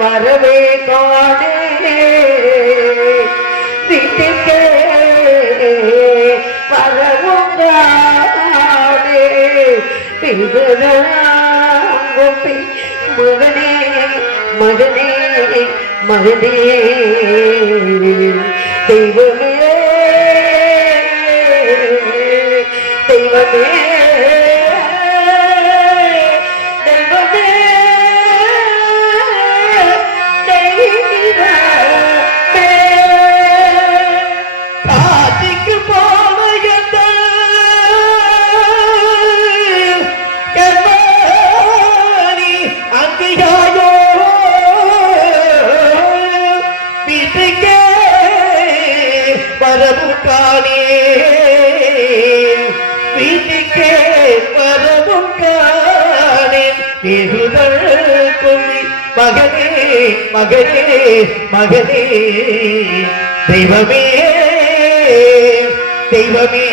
வரவே காணே வீட்டுக்கே வரவும் காணே பிதனாங்கொப்பி மகனே மகனே மகனே தெய்வமே தெய்வமே பரமுக்கானே வீட்டுக்கே பரமுக்கானே பெருதல் கொள்ளி மகனே மகனே மகனே தெய்வமே தெய்வமே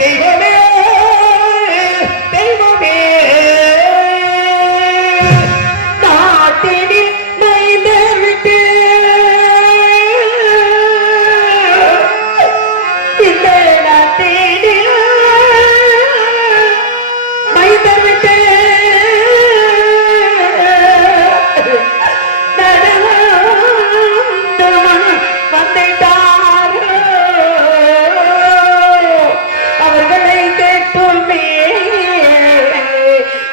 தெய்வமே தெய்வமே நாட்டினில் மைந்தவிட்டு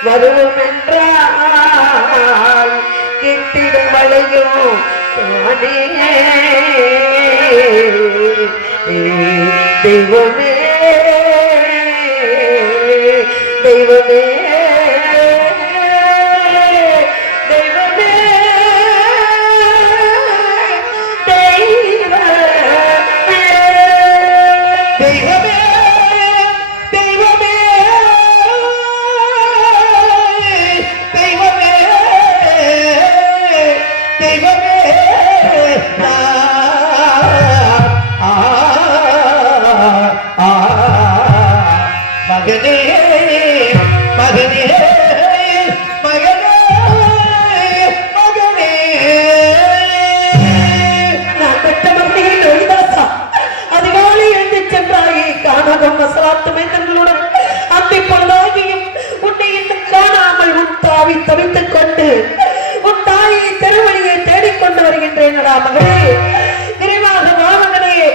வரும் என்றால் கிட்டிடும் வளையும் தெய்வமே தெய்வமே தெய்வமே தெய்வமே மகனே மகனே மகனே மகனே நான் பெற்ற மகனே லோகிதாசா அதிகாலை எழுந்து சென்றாயே காணாமல் மசலாத்து மேந்தர்களுடன் அத்தை பொழுதாகியும் உன்னை இன்னும் காணாமல் உன் தாவி தவித்துக் கொண்டு உன் தாயை திருவழியை தேடிக்கொண்டு வருகின்றேனடா மகனே விரைவாக வா மகனே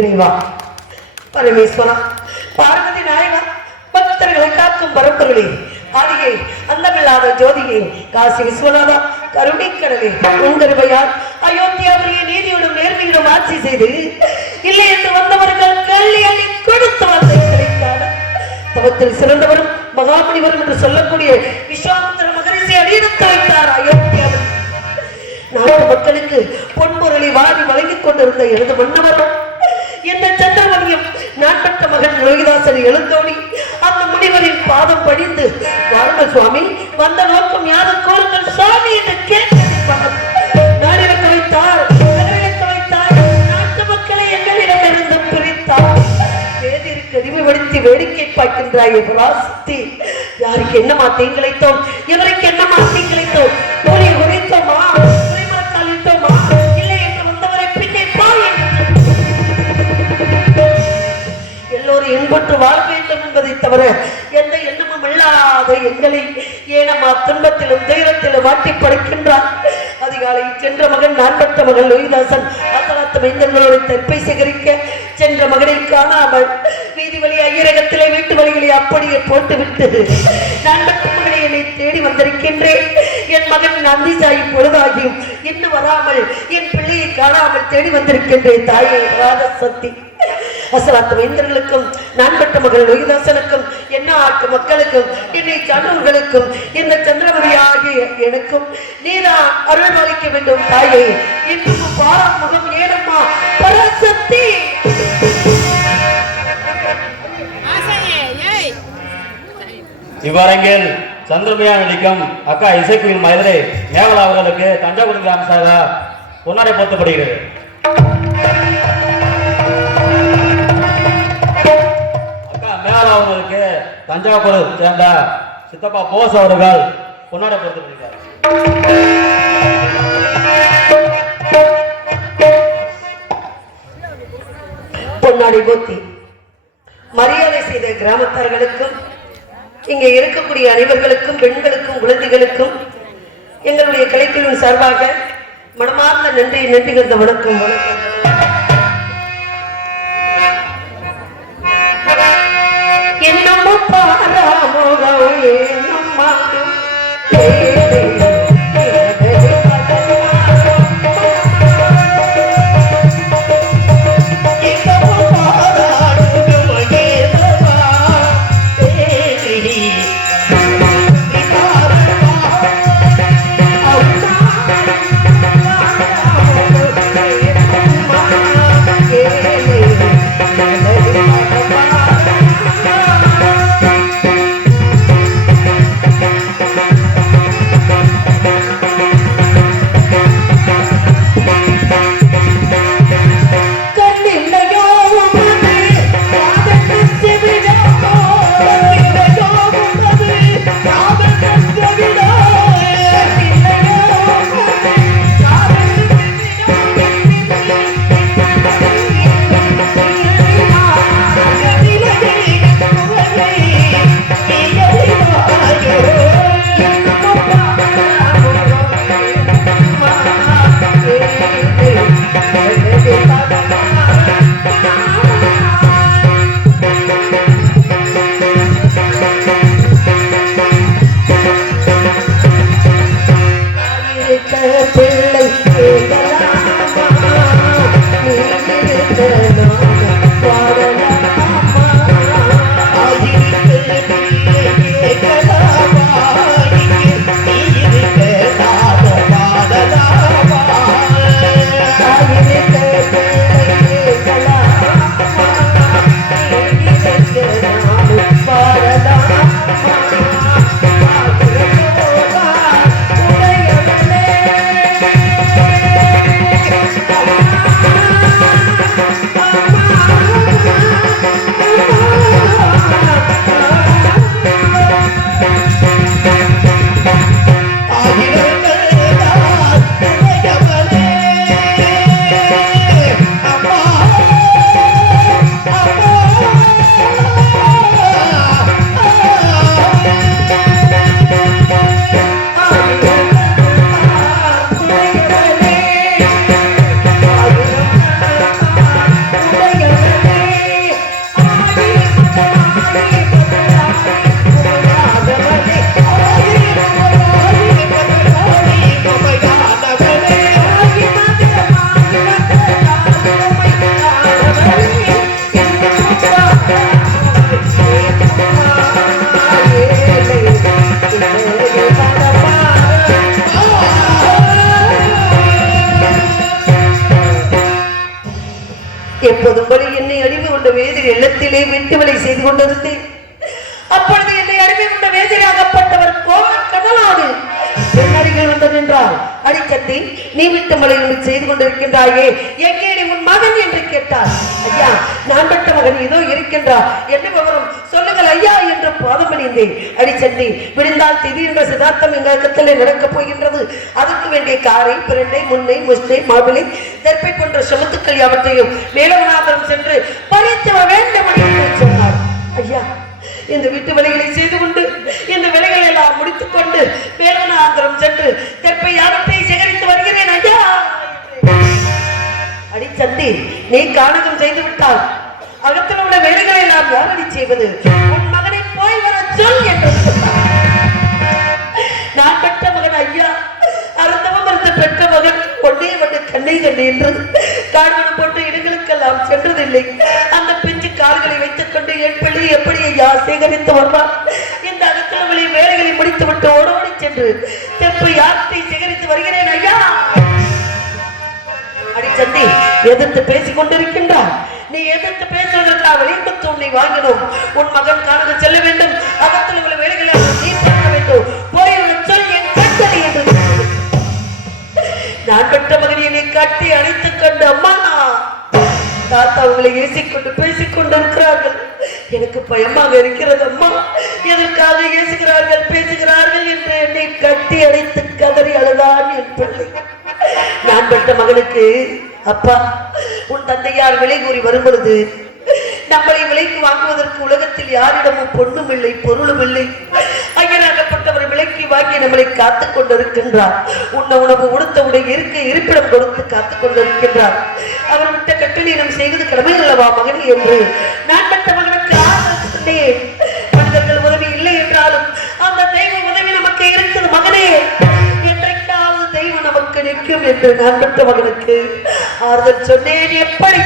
இறைவா, பரமேஸ்வரா, பார்வதி நாயகா, பக்தர்களை காக்கும் பரம்பொருளே, ஆதியை அந்தமில்லாத ஜோதியே, காசி விஸ்வநாதா, கருணைக்கடலே, உங்கருவையால் அயோத்தியாவுடைய நீதியோடும் நேர்மையிடும் ஆட்சி செய்து இல்லை என்று வந்தவர்கள் கல்வி அள்ளி கொடுத்து வந்த தவத்தில் சிறந்தவரும் மகாமுனிவரும் என்று சொல்லக்கூடிய விஸ்வாமித்திர மகரிஷி அடியெடுத்து வைத்தார் அயோத்தியாவில். நாட்டு மக்களுக்கு பொன்பொருளை வாரி வழங்கிக் கொண்டிருந்த எனது மன்னவரும் இந்த சந்திரமணியம் நாட்டற்ற மகன் லோகிதாசனை எழுந்தோடி அந்த முனிவரின் பாதம் படிந்து, வாருங்கள் சுவாமி, வந்த நோக்கம் யாது கோருங்கள் சுவாமி என்று கேட்டார். நாடிறக்க வைத்தார், நாட்டு மக்களை எங்களிடமிருந்து பிரித்தார். வேதிற்கு அறிவுபடுத்தி வேடிக்கை பார்க்கின்றாய் பராசக்தி. யாருக்கு என்னமா தீங்கிழைத்தோம், இவருக்கு என்னமா தீங்கிழைத்தோம், கூலி உரைத்தோமா, உரைமரத்தால் இட்டோமா, இல்லை என்று வந்தவரை பின்னே பாய் எல்லோரும் இன்பற்று வாழ வேண்டும் என்பதை தவிர எந்த எண்ணமும் இல்லாத எங்களை ஏனம்மா துன்பத்திலும் தைரியத்திலும் வாட்டி படைக்கின்றார். அதிகாலையில் சென்ற மகன் நான் பெற்ற மகன் லோகிதாசன் அசலாத்து மைந்தர்களோடு தெற்பை சேகரிக்க சென்ற மகனை காணாமல் வீதி வழி ஐயரகத்திலே வீட்டு வழிகளை அப்படியே போட்டுவிட்டு நான் பெற்ற மகனை என்னை தேடி வந்திருக்கின்றேன். என் மகன் நந்தி சாயி பொழுதாகியும் இன்னும் வராமல் என் பிள்ளையை காணாமல் தேடி வந்திருக்கின்றேன். தாயை ராஜசக்தி, அசலாத்து மைந்தர்களுக்கும் நான் பெற்ற மகள் லோகிதாசனுக்கும் என்ன ஆட்டு மக்களுக்கும் என்னை சான்றவர்களுக்கும் இந்த சந்திரமணி ஆகிய எனக்கும் நீரா அருள் அளிக்க வேண்டும். தாயே, இன்னும் பாராமுகம் ஏனம்மா பராசக்தி. இவ்வரங்கில் சந்திரமையா நடிக்கும் அக்கா இசைக்குயின் மதுரை மேவலா அவர்களுக்கு தஞ்சாவூர் கிராம சாரா பொன்னாடை போர்த்தப்படுகிறது. அவர்களுக்கு தஞ்சாவூர் சேர்ந்த சித்தப்பா போஸ் அவர்கள் பொன்னாடை போர்த்தப்படுகிறார். பொன்னாடை போத்தி மரியாதை செய்த கிராமத்தார்களுக்கும் இங்கே இருக்கக்கூடிய அனைவர்களுக்கும் பெண்களுக்கும் குழந்தைகளுக்கும் எங்களுடைய கலைக்குழுவின் சார்பாக மனமார்ந்த நன்றிகிற வணக்கம். என்னமோ பாராமுகம் என்னம்மா எப்போதும் போல என்னை அடிமை கொண்ட வேதில் இல்லத்திலே வீட்டு வேலை செய்து கொண்டிருந்தேன். அப்பொழுது என்னை அடிமை கொண்ட வேதிலாகப்பட்டவர் கடலாடு பெண்ணடிகள் வந்து நின்றார். அடிக்கத்தி, நீ விட்டு மலையில் செய்து கொண்டிருக்கின்றாயே, எங்கேடி உன் மகன் என்று கேட்டார். ஐயா, நான் பெற்ற மகன் இதோ இருக்கின்றார், என்ன விவரம் சொல்லுங்கள் ஐயா என்று பாதமணிந்தேன். அடிச்சந்தி, விடுந்தால் திதி என்ற சிதார்த்தம் எங்களிடத்திலே நடக்கப் போகின்றது. அதற்கு வேண்டிய காரை, பிரண்டை, முன்னை, முஸ்லை, மாவிளை, தெற்பை போன்ற சமுத்துக்கள் அவற்றையும் மேலவனாபுரம் சென்று பறித்து வர வேண்டும் என்று சொன்னார். ஐயா, இந்த வீட்டு வேலைகளை செய்து கொண்டு இந்த வேலைகளை எல்லாம் முடித்துக் கொண்டு வேலவனாந்திரம் சென்று தெற்பை யாரத்தை சேகரித்து வருகிறேன் ஐயா. அடிச்சந்தி, நீ காணகம் செய்து விட்டால் அகத்தில் உள்ள வேலைகளை எல்லாம் யாரடி செய்வது? உன் மகனை போய் வர சொல் என்று சொன்னார். நான் பெற்ற மகன் ஐயா, அறந்தவம் மறுத்த பெற்ற மகன் கொண்டே வந்து கண்ணை கண்டு என்று காடுமணம் போட்டு இடங்களுக்கெல்லாம் சென்றதில்லை. அந்த பிஞ்சு கால்களை வைத்துக் கொண்டு என் பிள்ளை எப்படி ஐயா சேகரித்து வருவார்? இந்த அகத்திலே வேலைகளை முடித்து விட்டு ஓடோடி சென்று தெப்பை யார்த்தை சேகரித்து வருகிறேன் ஐயா. அடிச்சந்தி, எதிர்த்து பேசிக் கொண்டிருக்கின்றார். நீ எதிர்த்து பேசுவதற்காக வெளிப்பத்து உன்னை வாங்கினோம். உன் மகன் காண செல்ல வேண்டும், அகத்தில் உள்ள வேலைகளை நீ பார்க்க வேண்டும். போய் சொல் என் கட்டளை என்று நான் பெற்ற மகனை கட்டி அணைத்துக் கொண்டு அம்மா தாத்தா அவங்களை ஏசிக்கொண்டு பேசிக் கொண்டிருக்கிறார்கள். எனக்கு பயமாக இருக்கிறது அம்மா. எதற்காக ஏசுகிறார்கள் பேசுகிறார்கள் என்று என்னை கட்டி அணைத்து கதறி அழுதான் என் பிள்ளை. நான் பெற்ற மகனுக்கு, அப்பா, உன் தந்தையார் விலை கூறி வரும் பொழுது நம்மளை விலைக்கு வாங்குவதற்கு உலகத்தில் யாரிடமும் பொண்ணும் இல்லை, பொருளும் இல்லை. ஐயனாகப்பட்டவர் விலைக்கு வாங்கி நம்மளை காத்துக் கொண்டிருக்கின்றார். உண்ண உணவு, உடுத்த உடை, இருக்க இருப்பிடம் கொடுத்து காத்துக் கொண்டிருக்கின்றார். அவர் விட்ட கட்டளை நாம் செய்வது கடமை அல்லவா மகனே என்று நான் பெற்ற மகனுக்கு ஆறுதல் சொன்னேன். மனிதர்கள் உதவி இல்லை என்றாலும் அந்த தெய்வ உதவி நமக்கு இருக்குது மகனே. என்றைக்காவது தெய்வம் நமக்கு நிற்கும் என்று நான் பெற்ற மகனுக்கு ஆறுதல் சொன்னேன். எப்படி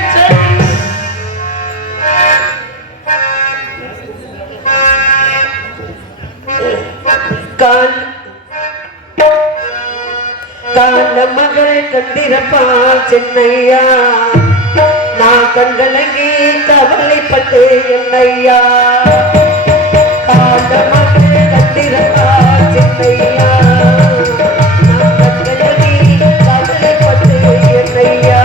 கால மகள் கண்டிருப்பாள் சென்னையா, நான் கண்களங்கி கவலைப்பட்டு என்னையா. கால மகள் கண்டிருப்பாள் சென்னையா, நான் கண்களங்கி கவலைப்பட்டு என்னையா.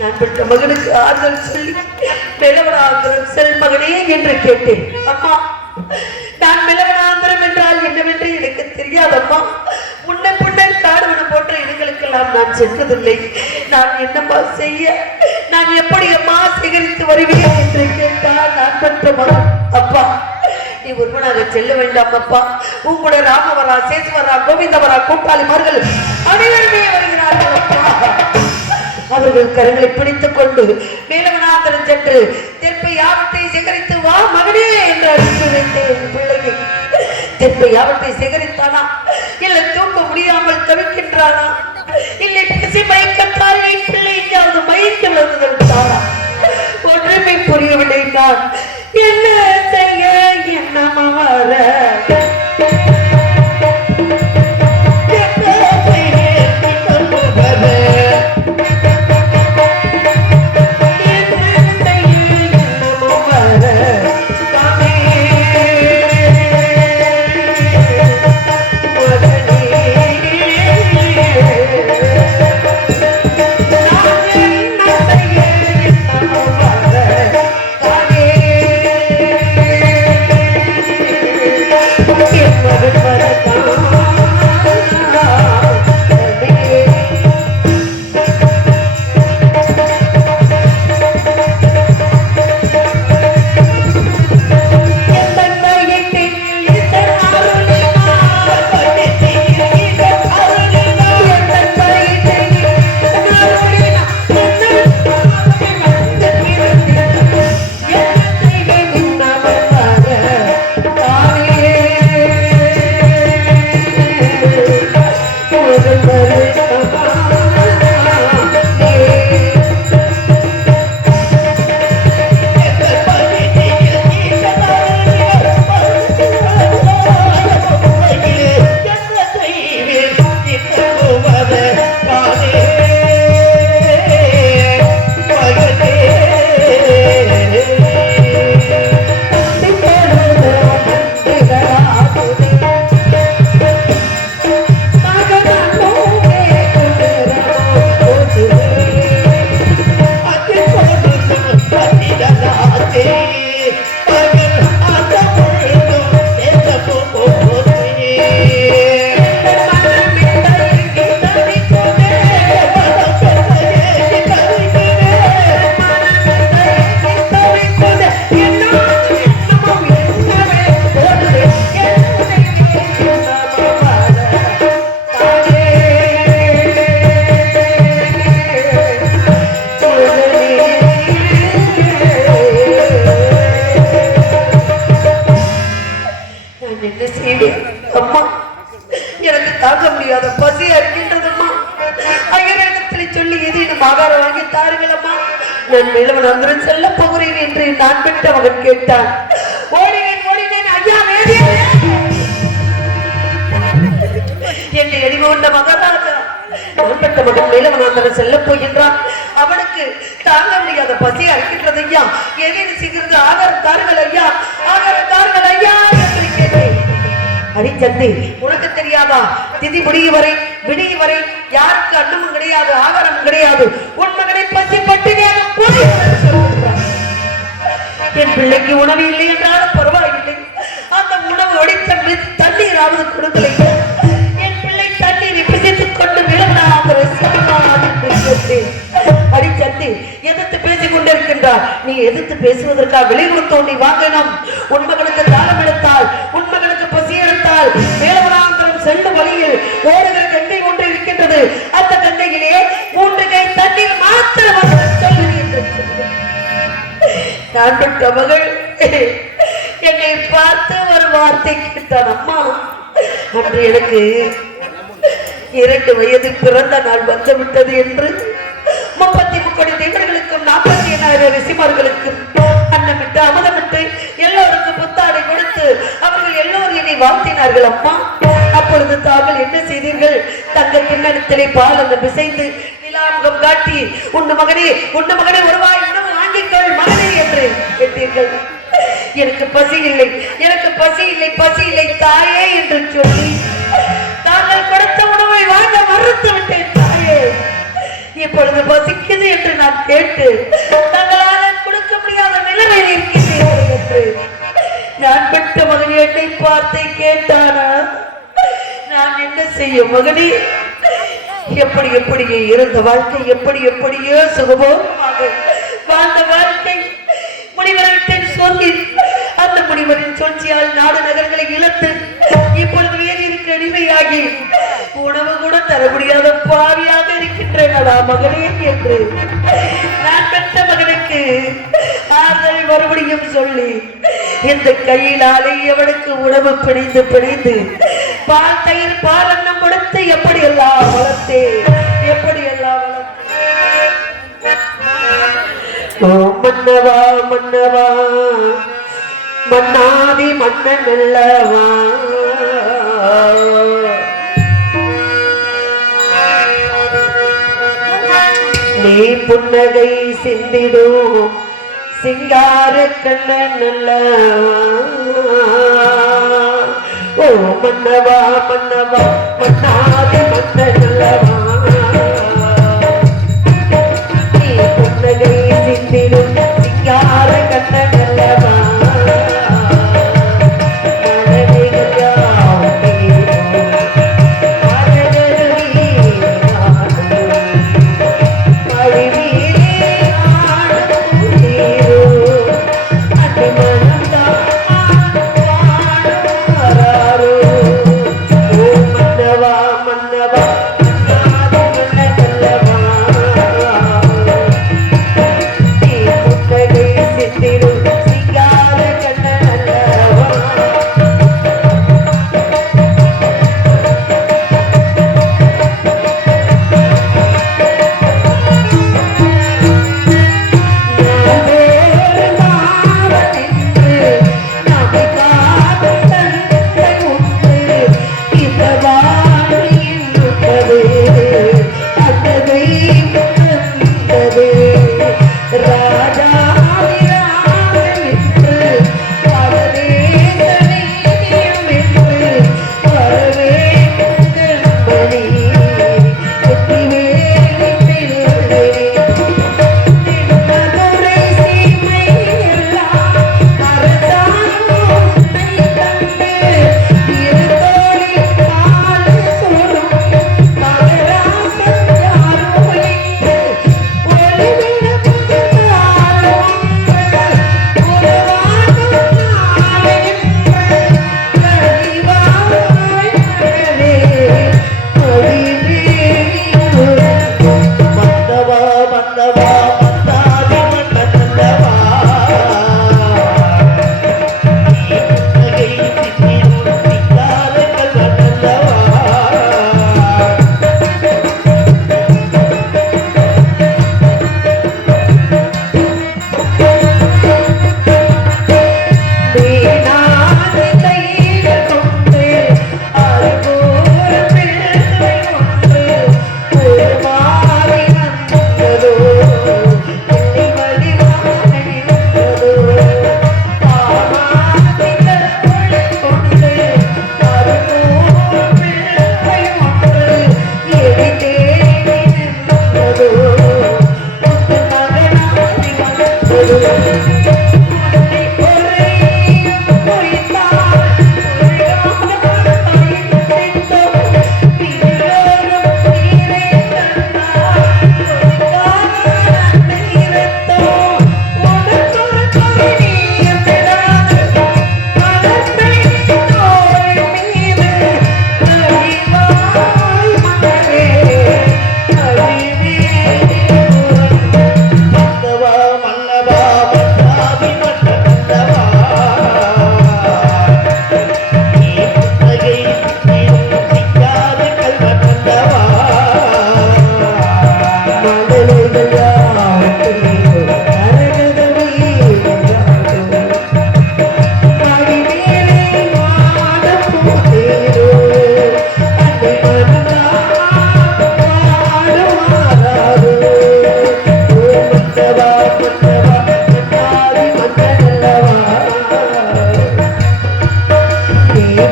நான் பெற்ற மகனுக்கு ஆறுதல் சொல்லி மெலவனாந்திரம் செல் மகனே என்று கேட்டேன். அம்மா, நான் மெலவனாந்திரம் என்றால் என்னவென்று எனக்கு தெரியாதம்மா. முன்ன பின்னர் காடுவன போன்ற இடங்களுக்கெல்லாம் நான் சென்றதில்லை. நான் என்னம்மா செய்ய, நான் எப்படி அம்மா சேகரித்து வருவேன் என்று கேட்டால் நான் பெற்ற மகன். அப்பா, நீ ஒருவனாக செல்ல வேண்டாம் அப்பா. உங்களோட ராமவரா, சேசுவரா, கோவிந்தவரா கூட்டாளிமார்கள் அனைவருமே வருகிறார்கள் அப்பா. அவர்கள் கரங்களை பிடித்துக் கொண்டு மேலவனாந்தரம் சென்று தெற்பை யாவத்தை சேகரித்து வா மகனே என்று அழைத்து வைத்தேன். பிள்ளையை தெற்பை யாவத்தை சேகரித்தானா, இல்லை தூக்க முடியாமல் தவிக்கின்றானா, இல்லை பசி மயக்கத்தால் பிள்ளை எங்காவது மயக்க விழுந்தானா, ஒன்றுமே புரியவில்லை. நான் என்ன செய்ய, என்னமா வர செல்ல போகிறேன் என்று நான் பெற்ற மகன் கேட்டான். ஓடினேன் ஐயா, என்னை அடிமோண்ட மகராஜா, நான் பெற்ற மகன் மேலவனாந்தரம் செல்ல போகின்றான். அவனுக்கு தாங்க முடியாத பசி அறுக்கின்றது ஐயா. ஏதேனும் சீக்கிரம் ஆகாரம் தாருங்கள் ஐயா, ஆகாரம் தாருங்கள் ஐயா என்று கேட்டேன். அடிச்சந்தி, உனக்கு தெரியாதா, திதி முடியும் வரை விடியும் வரை யாருக்கு அன்னமும் கிடையாது, ஆகாரமும் கிடையாது. உன் மகனை பசி பட்டினியாக என் பிள்ளைக்கு உணவு இல்லை என்றாலும் பரவாயில்லை, அந்த உணவு ஒடித்த தண்ணீராவது கொடுக்கலை. என் பிள்ளை தண்ணீரை பிடித்துக் கொண்டு அடிச்சந்தி எதிர்த்து பேசிக் கொண்டிருக்கின்றார். நீ எதிர்த்து பேசுவதற்காக விலை கொடுத்தோம். நீ வாங்கணும். உன் மகனுக்கு தாளம் எடுத்தால், உன் மகனுக்கு பசி எடுத்தால், மேலவனாந்தரம் செல்லும் வழியில் ஓடுகிற கங்கை ஒன்று இருக்கின்றது. அந்த கங்கையிலே 3 கை தண்ணீர் மாத்திரம் நான் பெற்ற மகள் என்னை பார்த்து ஒரு வார்த்தை கேட்டான். அம்மா, அன்று எனக்கு 2 வயது பிறந்த நாள் வந்துவிட்டது என்று 33 தேவர்களுக்கும் 49,000 ரிஷிமார்களுக்கும் அன்னமிட்டு அமுதமிட்டு எல்லோருக்கும் புத்தாடை கொடுத்து அவர்கள் எல்லோரும் என்னை வாழ்த்தினார்கள். அம்மா, அப்பொழுது தாங்கள் என்ன செய்தீர்கள்? தங்கள் கிண்ணத்திலே பால் அந்த பிசைந்து நிலாமுகம் காட்டி உண்டு மகனே ஒருவாய் உணவு வாங்கிக்கொள் மகனே என்று கேட்டீர்கள். எனக்கு பசி இல்லை தாயே என்று சொல்லி தாங்கள் தாங்கள் கொடுத்த உணவை வாங்க மறுத்து விட்டேன் தாயே. இப்பொழுது பசிக்குது என்று நான் கேட்டு தங்களால் கொடுக்க முடியாத நிலைமையில் இருக்கின்றீர்கள் என்று நான் பெற்ற மகன் என்னை பார்த்து கேட்டானா? நான் என்ன செய்ய மகனே? எப்படி எப்படியே இருந்த வாழ்க்கை எப்படி எப்படியோ சுகபோகமாக வாழ்ந்த வாழ்க்கை முனிவரின் சொல்லி அந்த முனிவரின் சூழ்ச்சியால் நாடு நகர்களை இழந்து இப்பொழுது வேறு இருக்க அடிமையாகி உணவு கூட தர முடியாத பாவியாக இருக்கின்றனடா மகனே என்று நான் பெற்ற மகனுக்கு ஆறுதலை மறுபடியும் சொல்லி இந்த கையிலாலே எவனுக்கு உணவு பிணைந்து பிணைந்து பால் தயிர் பால் அன்னம் கொடுத்து எப்படி எல்லாம் வளர்த்தே எப்படி எல்லாம் வளர்த்தே. ஓ மன்னவா மன்னவா மன்னாதி மன்னன் அல்லவா நீ புன்னகை சிந்திடும் சிங்கார கண்ணன் அல்லவா. ஓ மன்னவா மன்னவா மன்னாதி மன்னன் அல்லவா நீ புன்னகை சிந்திடும் சிங்கார கண்ணன் அல்லவா.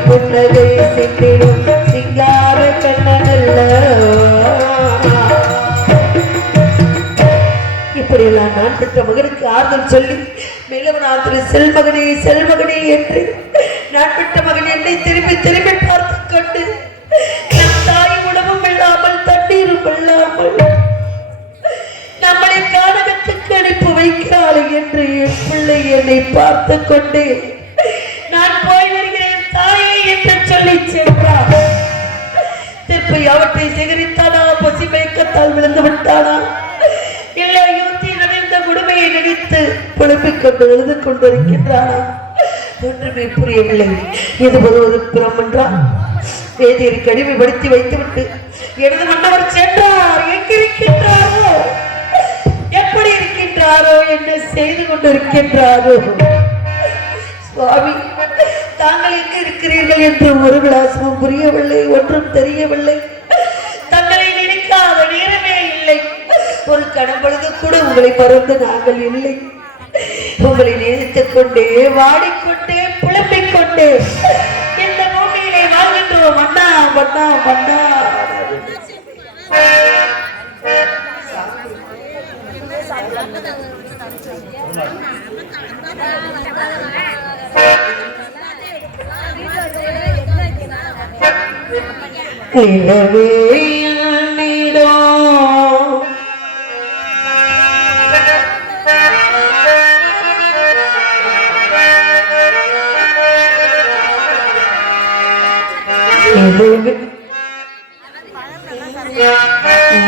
புன்னகை சிந்திடும் சிங்கார இப்படியெல்லாம் நான் பெற்ற மகனுக்கு ஆறுதல் சொல்லி மேலவனாத்திரி செல்மகனே செல்மகனே என்று நான் பெற்ற மகன் என்னை திரும்பி திரும்பி பார்த்து கொண்டு என் தாய் உணவும் இல்லாமல் தண்ணீரும் இல்லாமல் நம்மளை கானகத்துக்கு அனுப்பி வைக்கிறாள் என்று என் பிள்ளை என்னை பார்த்து கொண்டு நான் போய் வருகிறேன் தாயே என்று சொல்லி சென்றார். திருப்பி அவற்றை சேகரித்தானா, பசி மயக்கத்தால் விழுந்து விட்டானா, இல்லை யூத்தி நிறைந்த குடுமையை நினைத்து புலம்பிக் கொண்டு எழுது கொண்டிருக்கின்றானா, ஒன்றுமே புரியவில்லை. இது ஒரு புறம் என்றால் வேதியை கடிமைப்படுத்தி வைத்துவிட்டு எனது மன்னவர் சென்றார். எங்கிருக்கின்றாரோ, எப்படி இருக்கின்றாரோ, என்ன செய்து கொண்டிருக்கின்றாரோ? சுவாமி, தாங்கள் எங்க இருக்கிறீர்கள் என்று ஒரு விலாசமும் புரியவில்லை, ஒன்றும் தெரியவில்லை. தங்களை நினைக்காத நேரமே இல்லை. ஒரு கணம்பொழுது கூட உங்களை மறந்து நாங்கள் இல்லை. உங்களை நேசித்துக் கொண்டே வாடிக்கொண்டே புலம்பிக் கொண்டே இந்த பூமியிலே வாழ்கின்றோம். மன்னா மன்னா மன்னா. நிலவே நீடோ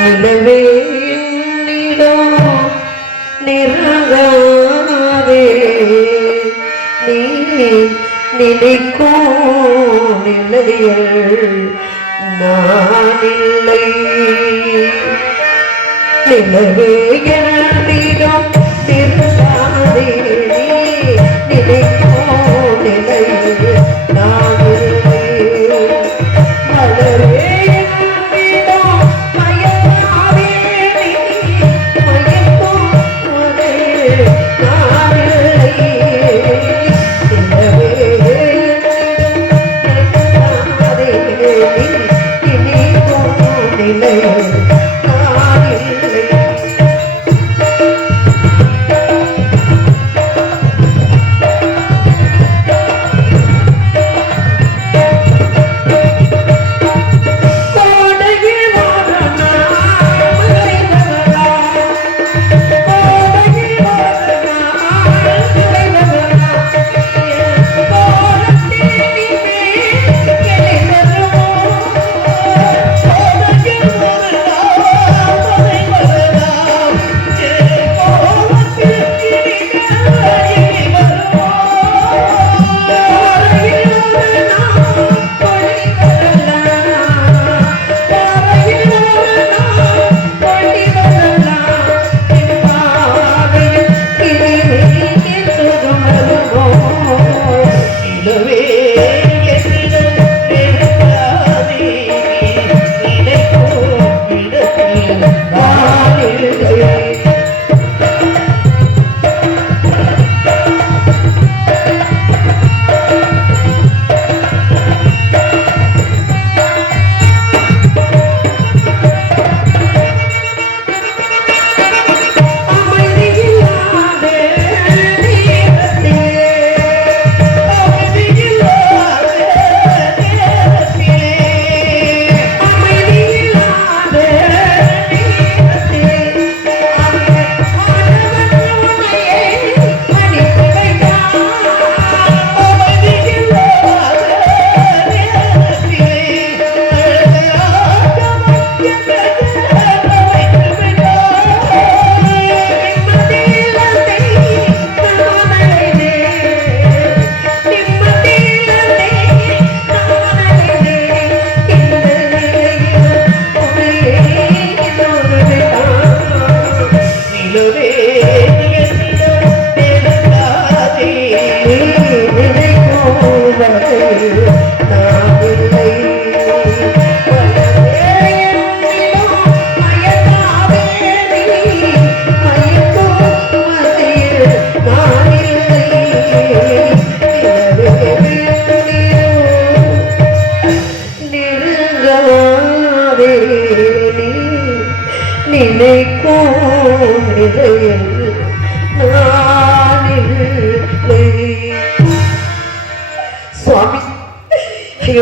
நிலவே நீடோ நிறங்காதே நீ நினைக்கும் நிலையில் நான் இல்லை. நிலவே என்னிடம் நிற்காதே நீ நினைக்கும் நிலையில் நான் இல்லை. மலரே என்னிடம் மயங்காதே நீ மயக்கும் நிலையில் நான் இல்லை. நிலவே நிலை நான் இல்லை.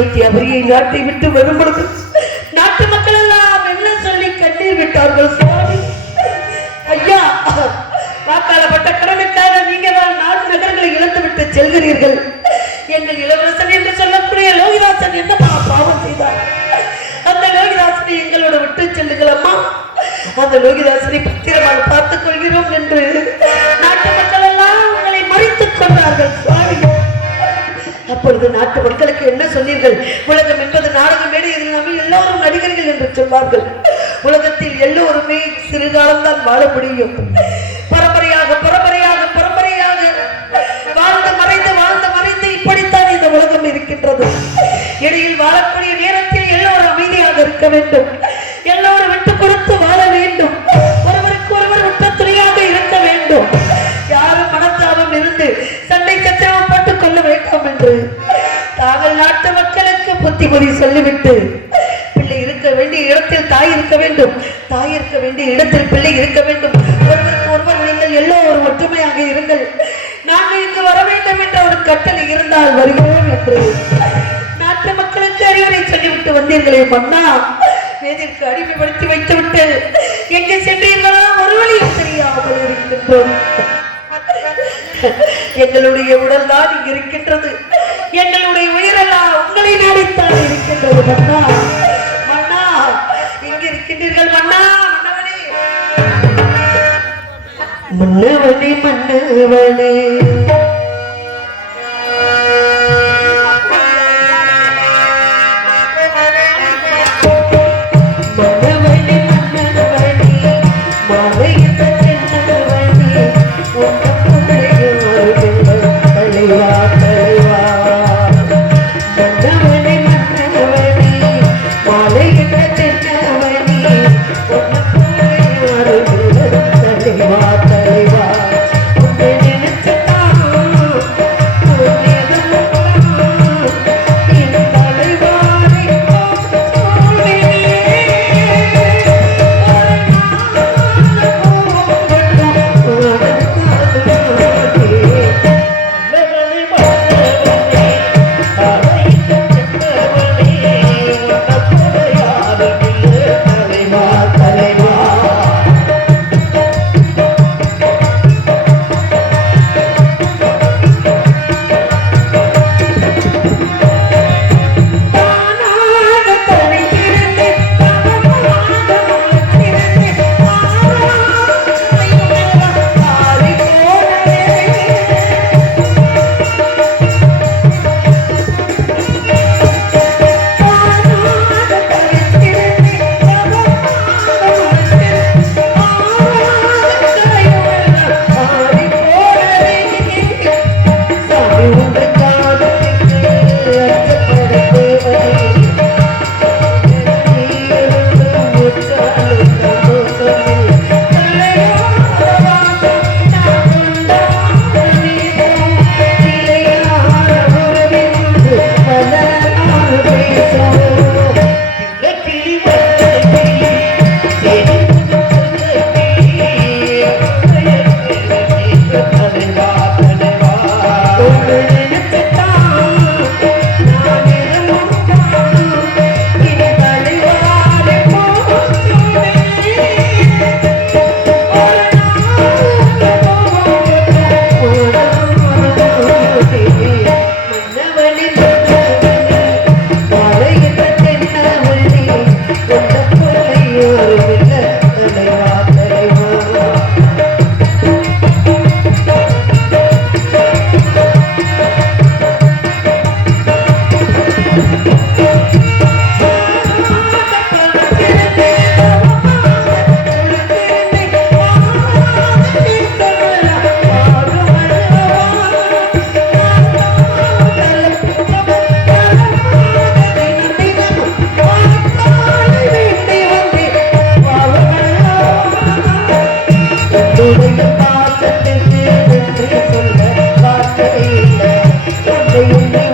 அயோத்தியாபுரியை நாட்டை விட்டு வரும் பொழுது நாட்டு மக்கள் எல்லாம் என்ன சொல்லி கண்ணீர் விட்டார்கள் சுவாமி. ஐயா, வாக்காளப்பட்ட கடனுக்காக நீங்க தான் 4 நகரங்களை இழந்துவிட்டு செல்கிறீர்கள். எங்கள் இளவரசன் என்று சொல்லக்கூடிய லோகிதாசன் என்ன பாவம் செய்தார்? அந்த லோகிதாசனை எங்களோட விட்டு செல்லுங்கள் அம்மா. அந்த லோகிதாசனை பத்திரமாக பார்த்துக் கொள்கிறோம் என்று நாட்டு மக்கள் எல்லாம் உங்களை மறித்துக் கொண்டார்கள் சுவாமி. அப்பொழுது நாட்டு மக்களுக்கு என்ன சொன்னீர்கள்? உலகம் என்பது நாடக மேடை, இதில் நம்ம எல்லோரும் நடிகர்கள் என்று சொல்வார்கள். உலகத்தில் எல்லோருமே சிறுகாலம் தான் வாழ முடியும். பரம்பரையாக பரம்பரையாக பரம்பரையாக வாழ்ந்து மறைந்து இப்படித்தான் இந்த உலகம் இருக்கின்றது. இடையில் வாழக்கூடிய நேரத்தில் எல்லோரும் அமைதியாக இருக்க வேண்டும். எல்லோரும் விட்டு கொடுத்து வாழ வேண்டும். ஒருவருக்கு ஒருவர் விட்ட துணையாக இருக்க வேண்டும். யாரும் மனத்தாபம் இருந்து சண்டை சச்சரவு போட்டுக் கொள்ள வேண்டாம் என்று தாங்கள் நாட்டு மக்களுக்கு புத்திமதி சொல்லிவிட்டு, பிள்ளை இருக்க வேண்டிய இடத்தில் தாய் இருக்க வேண்டும், தாய் இருக்க வேண்டிய இடத்தில் பிள்ளை இருக்க வேண்டும். ஒருவருக்கு ஒருவர் நீங்கள் எல்லோரும் ஒற்றுமையாக இருங்கள். நாங்கள் இங்கு வர வேண்டும் என்ற ஒரு கட்டளை இருந்தால் வருகிறோம் என்று நாட்டு மக்களுக்கு அறிவுரை சொல்லிவிட்டு வந்தீர்களே மன்னா. வேதிற்கு அடிமைப்படுத்தி வைத்துவிட்டு எங்கே சென்றீர்களோ ஒரு வழியும் தெரியாமல் இருக்கின்றோம். எங்களுடைய உடல் தான் இங்கு இருக்கின்றது. எங்களுடைய உயிரெல்லாம் உங்களை நாடித்தான் இருக்கின்றது மன்னா. மன்னா, இங்கு இருக்கின்றீர்கள் மன்னா. மன்னவனே மன்னவனே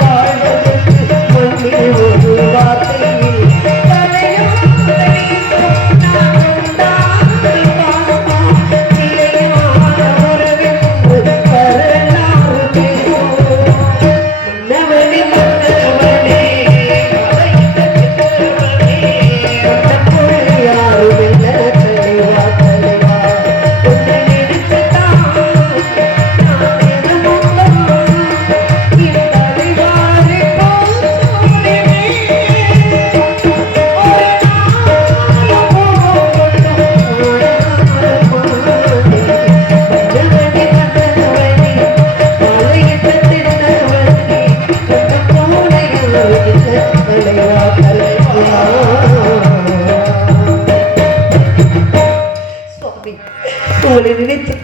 வாழ்வதற்கு மண்ணில் ஒரு வார்த்தை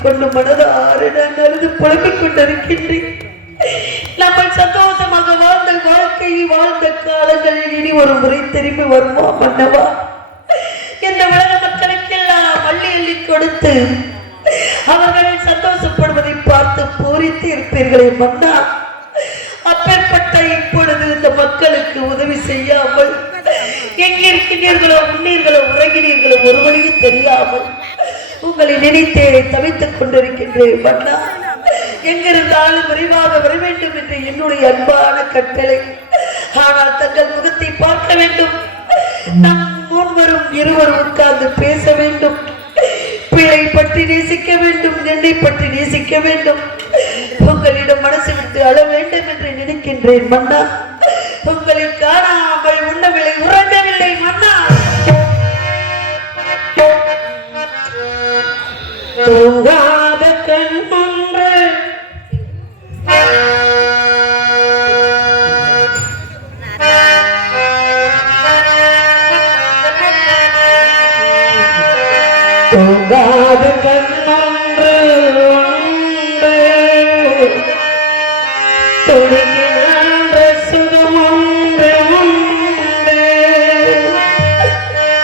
கொண்டு மனதார நான் அழுது புலம்பிக் கொண்டிருக்கின்றேன். நம்ம சந்தோஷமாக வாழ்ந்த வாழ்க்கையை வாழ்ந்த காலங்கள் இனி ஒரு முறை திரும்பி வருமா மன்னவா? இந்த உலக மக்களுக்கெல்லாம் அள்ளி அள்ளி கொடுத்து அவர்கள் சந்தோஷப்படுவதை பார்த்து பூரித்து இருப்பீர்களே மன்னா. அப்பேற்பட்ட இப்பொழுது இந்த மக்களுக்கு உதவி செய்யாமல் எங்கிருக்கிறீர்களோ உண்ணீர்களோ உறங்கினீர்களோ ஒரு வழியும் தெரியாமல் உங்களை நினைத்தே தவித்துக் கொண்டிருக்கின்றேன் மன்னா. எங்கிருந்தாலும் விரைவாக வர வேண்டும் என்று என்னுடைய அன்பான கட்டளை. ஆனால் தங்கள் முகத்தை பார்க்க வேண்டும். நம் முன்வரும் இருவர் உட்கார்ந்து பேச வேண்டும். பிள்ளை பற்றி நேசிக்க வேண்டும், என்னை பற்றி நேசிக்க வேண்டும். உங்களிடம் மனசு விட்டு அழ வேண்டும் என்று நினைக்கின்றேன் மன்னா. உங்களை காணாமல் உண்ணவில்லை, உறங்கவில்லை மன்னா. தூங்காத கண் ஒன்று தூங்காத கண்ணொன்று உண்டு, துடிக்கின்ற சுகமொன்று உண்டு,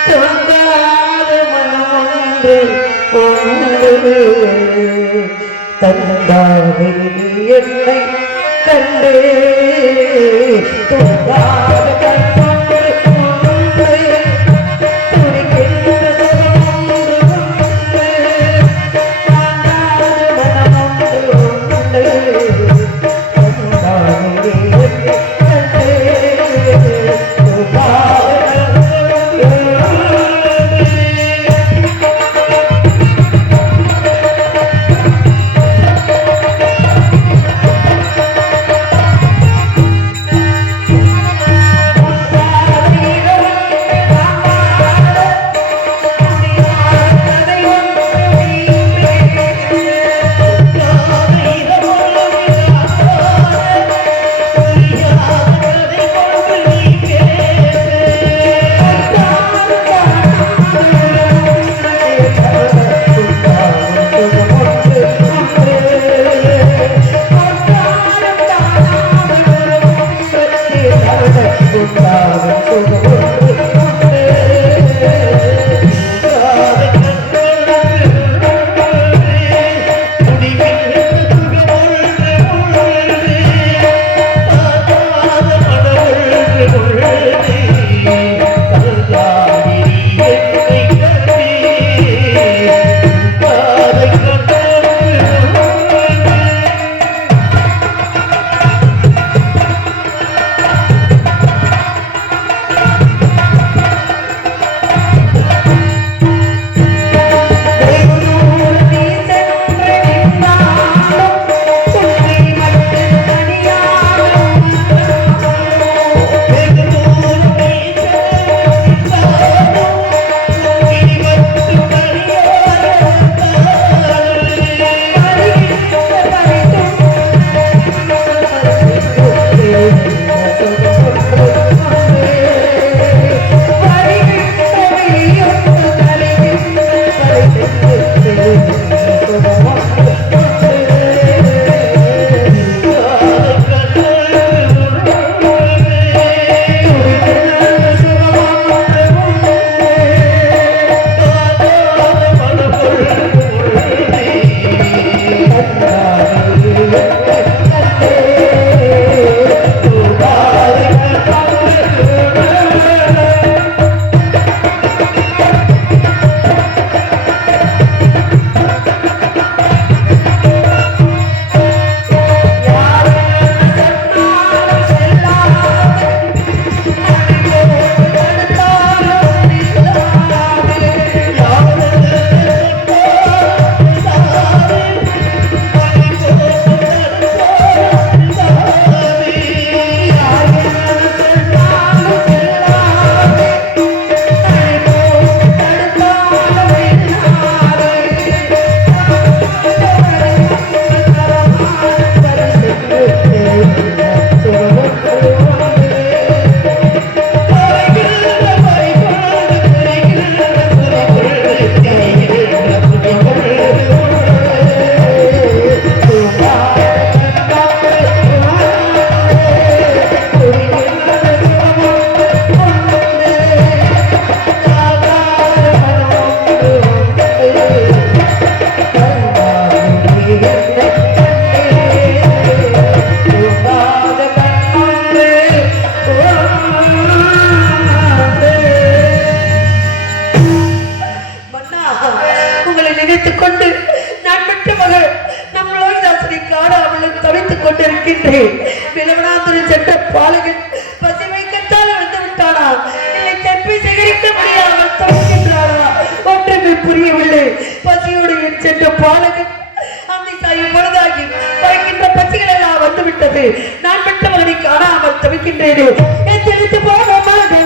தூங்காத மனமொன்று உண்டு, தந்தாவே என்னை கண்டே. தூங்காத கண்ணொன்று உண்டு, புரியவில்லை. பசியோடு என் சென்ற பாலகன் அந்த சாயும் பொழுதாகி பறக்கின்ற பச்சைகள் எல்லாம் வந்துவிட்டது. நான் விட்ட மகனை காணாமல் தவிக்கின்றேனே. எச்சரித்து போக மகனே.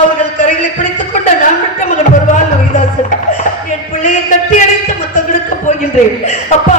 அவர்கள் கரைகளை பிடித்துக் கொண்ட நான் விட்ட மகன் வருவான் லோகிதாசன். என் பிள்ளையை கட்டி அடைத்து முத்தம் கொடுக்க போகின்றேன். அப்பா